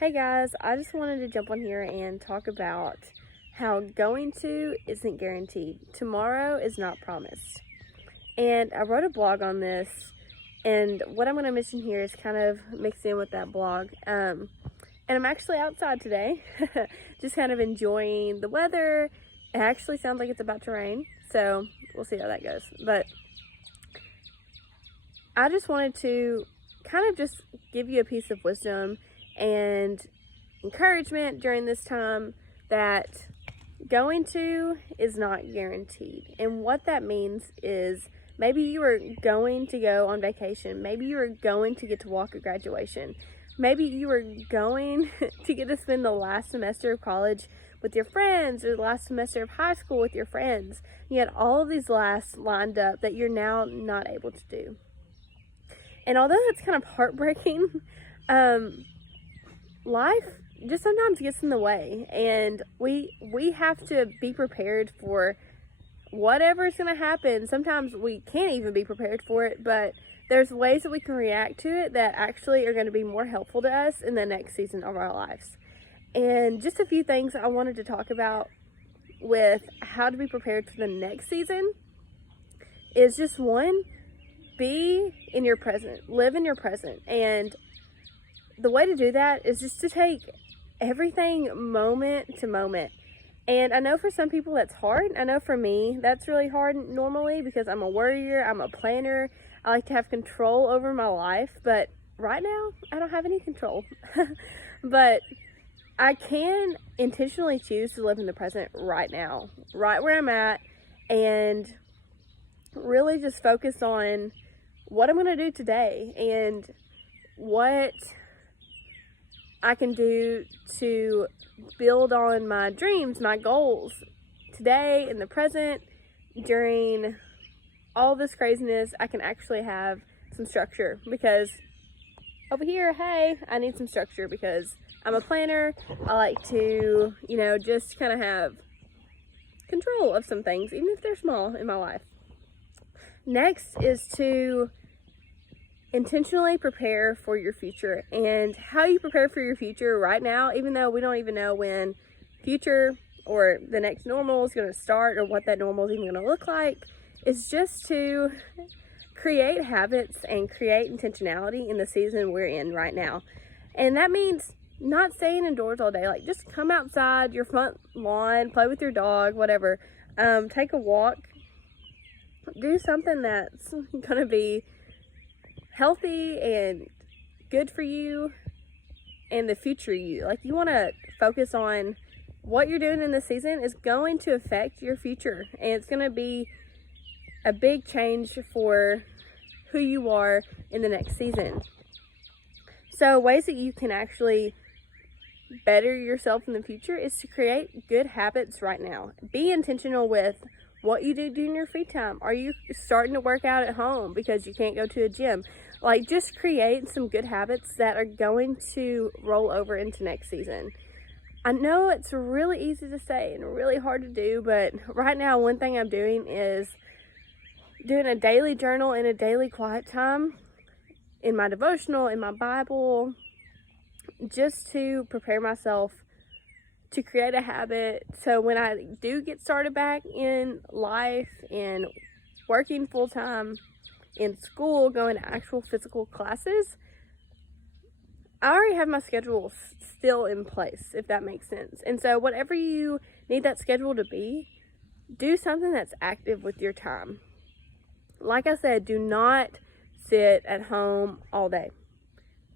Hey guys, I just wanted to jump on here and talk about how going to isn't guaranteed. Tomorrow is not promised. And I wrote a blog on this, and what I'm going to mention here is kind of mixed in with that blog. And I'm actually outside today, just kind of enjoying the weather. It actually sounds like it's about to rain, so we'll see how that goes. But I just wanted to kind of just give you a piece of wisdom and encouragement during this time that going to is not guaranteed. And what that means is maybe you are going to go on vacation. Maybe you are going to get to walk at graduation. Maybe you are going to get to spend the last semester of college with your friends, or the last semester of high school with your friends. You had all of these lasts lined up that you're now not able to do. And although that's kind of heartbreaking, life just sometimes gets in the way, and we have to be prepared for whatever is going to happen. Sometimes we can't even be prepared for it, but there's ways that we can react to it that actually are going to be more helpful to us in the next season of our lives. And just a few things I wanted to talk about with how to be prepared for the next season is just one, be in your present, live in your present. And the way to do that is just to take everything moment to moment. And I know for some people that's hard. I know for me that's really hard normally because I'm a worrier, I'm a planner. I like to have control over my life, but right now I don't have any control. But I can intentionally choose to live in the present right now, right where I'm at, and really just focus on what I'm going to do today and what I can do to build on my dreams, my goals today in the present. During all this craziness, I can actually have some structure, because over here, hey, I need some structure because I'm a planner. I like to, just kind of have control of some things, even if they're small in my life. Next is to intentionally prepare for your future. And how you prepare for your future right now, even though we don't even know when future or the next normal is going to start or what that normal is even going to look like, is just to create habits and create intentionality in the season we're in right now. And that means not staying indoors all day. Like, just come outside your front lawn, play with your dog, whatever. Take a walk. Do something that's going to be healthy and good for you and the future you. Like, you want to focus on what you're doing in this season is going to affect your future, and it's going to be a big change for who you are in the next season. So ways that you can actually better yourself in the future is to create good habits right now. Be intentional with what you do during your free time. Are you starting to work out at home because you can't go to a gym? Like, just create some good habits that are going to roll over into next season. I know it's really easy to say and really hard to do, but right now one thing I'm doing is doing a daily journal and a daily quiet time in my devotional, in my Bible, just to prepare myself to create a habit. So when I do get started back in life and working full time in school, going to actual physical classes, I already have my schedule still in place, if that makes sense. And so whatever you need that schedule to be, do something that's active with your time. Like I said, do not sit at home all day.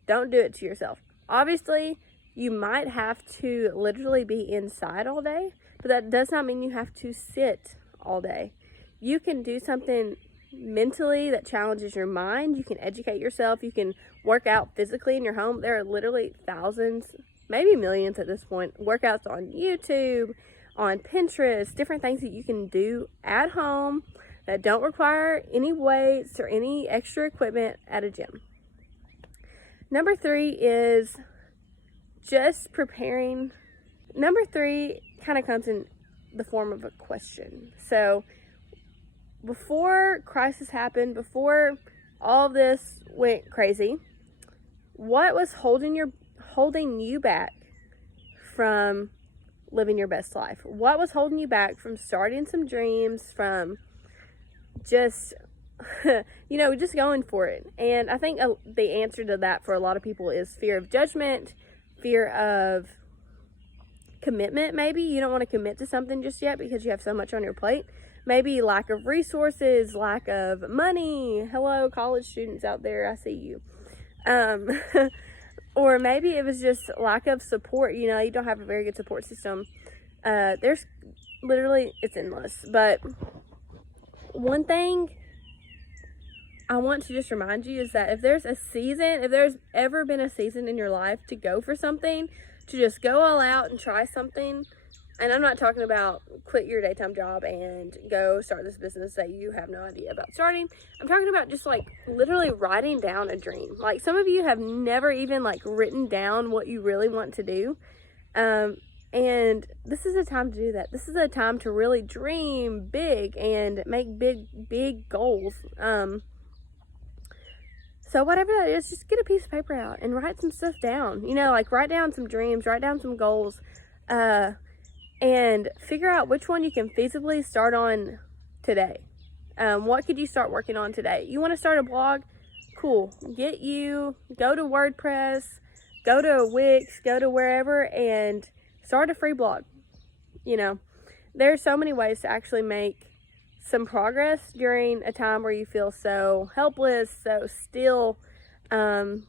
Don't do it to yourself. Obviously, you might have to literally be inside all day, but that does not mean you have to sit all day. You can do something mentally that challenges your mind. You can educate yourself. You can work out physically in your home. There are literally thousands, maybe millions at this point, workouts on YouTube, on Pinterest, different things that you can do at home that don't require any weights or any extra equipment at a gym. Number 3 is just preparing. Number 3 kind of comes in the form of a question. So before crisis happened, before all this went crazy, what was holding holding you back from living your best life? What was holding you back from starting some dreams, from just, just going for it? And I think the answer to that for a lot of people is fear of judgment, fear of commitment. Maybe you don't want to commit to something just yet because you have so much on your plate. Maybe lack of resources, lack of money. Hello, college students out there, I see you. Or maybe it was just lack of support. You don't have a very good support system. There's literally, it's endless. But one thing I want to just remind you is that if there's ever been a season in your life to go for something, to just go all out and try something. And I'm not talking about quit your daytime job and go start this business that you have no idea about starting. I'm talking about just like literally writing down a dream. Like some of you have never even like written down what you really want to do. And this is a time to do that. This is a time to really dream big and make big goals. So whatever that is, just get a piece of paper out and write some stuff down. Like write down some dreams, write down some goals, and figure out which one you can feasibly start on today. What could you start working on today? You want to start a blog? Cool. Go to WordPress, go to Wix, go to wherever and start a free blog. There's so many ways to actually make some progress during a time where you feel so helpless, so still. But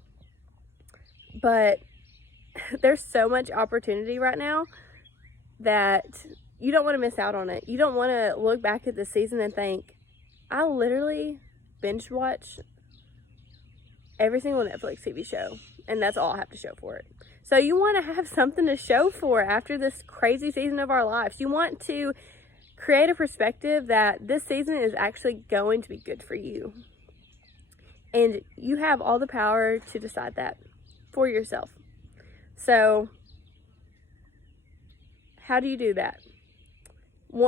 there's so much opportunity right now that you don't want to miss out on it. You don't want to look back at the season and think, I literally binge watch every single Netflix TV show, and that's all I have to show for it. So you want to have something to show for after this crazy season of our lives. You want to create a perspective that this season is actually going to be good for you. And you have all the power to decide that for yourself. So how do you do that?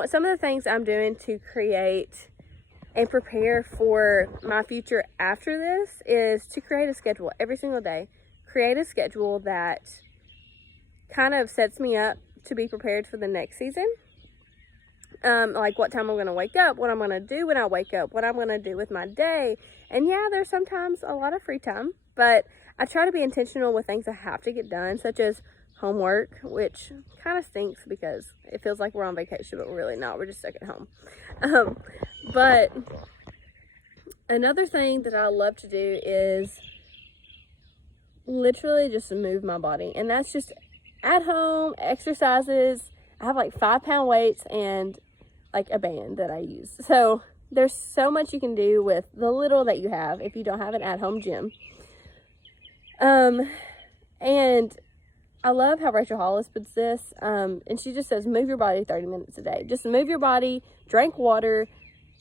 Some of the things I'm doing to create and prepare for my future after this is to create a schedule every single day. Create a schedule that kind of sets me up to be prepared for the next season. Like what time I'm going to wake up, what I'm going to do when I wake up, what I'm going to do with my day. And yeah, there's sometimes a lot of free time, but I try to be intentional with things I have to get done, such as homework, which kind of stinks because it feels like we're on vacation, but we're really not. We're just stuck at home. But another thing that I love to do is literally just move my body. And that's just at home exercises. I have like 5-pound weights and like a band that I use. So there's so much you can do with the little that you have if you don't have an at-home gym. And I love how Rachel Hollis puts this. And she just says, move your body 30 minutes a day. Just move your body, drink water,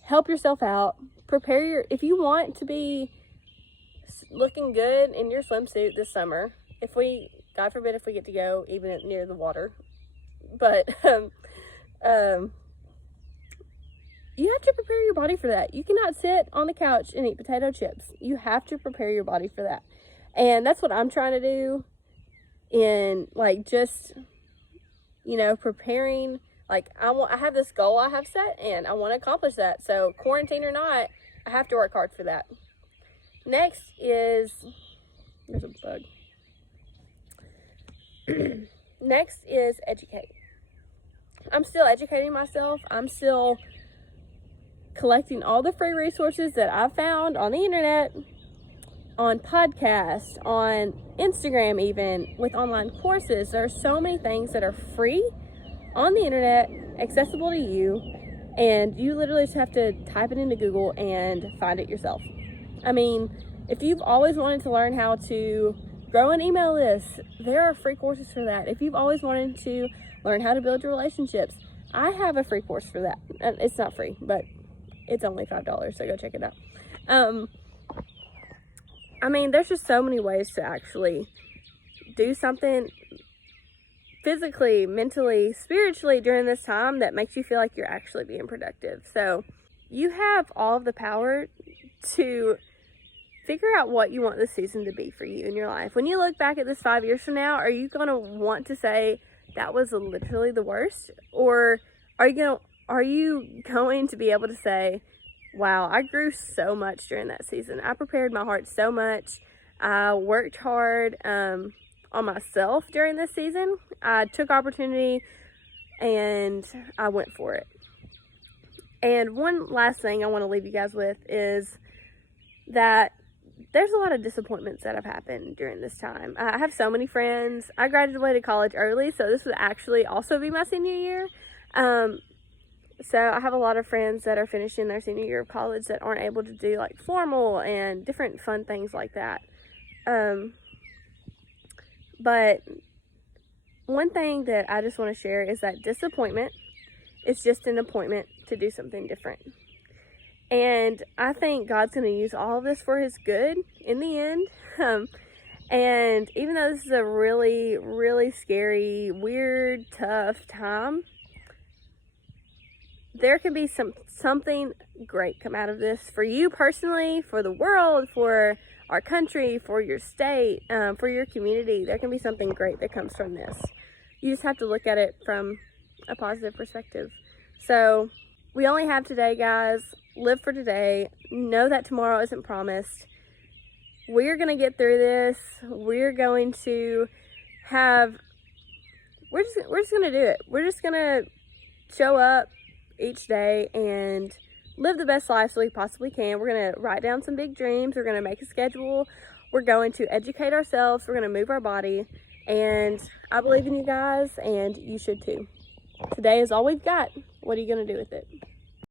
help yourself out, if you want to be looking good in your swimsuit this summer, God forbid if we get to go even near the water, but, you have to prepare your body for that. You cannot sit on the couch and eat potato chips. You have to prepare your body for that. And that's what I'm trying to do in like just, preparing. Like I have this goal I have set and I want to accomplish that. So quarantine or not, I have to work hard for that. Next is, there's a bug. Next is educate. I'm still educating myself. I'm still collecting all the free resources that I've found on the internet, on podcasts, on Instagram, even with online courses. There are so many things that are free on the internet, accessible to you, and you literally just have to type it into Google and find it yourself. I mean, if you've always wanted to learn how to grow an email list, there are free courses for that. If you've always wanted to learn how to build your relationships, I have a free course for that. It's not free, but it's only $5, so go check it out. I mean, there's just so many ways to actually do something physically, mentally, spiritually during this time that makes you feel like you're actually being productive. So you have all of the power to figure out what you want this season to be for you in your life. When you look back at this 5 years from now, are you going to want to say that was literally the worst? Or are you going to be able to say, wow, I grew so much during that season. I prepared my heart so much. I worked hard on myself during this season. I took opportunity and I went for it. And one last thing I want to leave you guys with is that there's a lot of disappointments that have happened during this time. I have so many friends. I graduated college early, so this would actually also be my senior year. So I have a lot of friends that are finishing their senior year of college that aren't able to do like formal and different fun things like that. But one thing that I just want to share is that disappointment is just an appointment to do something different. And I think God's going to use all of this for his good in the end. And even though this is a really, really scary, weird, tough time, there can be something great come out of this for you personally, for the world, for our country, for your state, for your community. There can be something great that comes from this. You just have to look at it from a positive perspective. So we only have today, guys. Live for today. Know that tomorrow isn't promised. We're going to get through this. We're going to have, we're just going to do it. We're just going to show up each day and live the best life so we possibly can. We're going to write down some big dreams. We're going to make a schedule. We're going to educate ourselves. We're going to move our body. And I believe in you guys, and you should too. Today is all we've got. What are you going to do with it?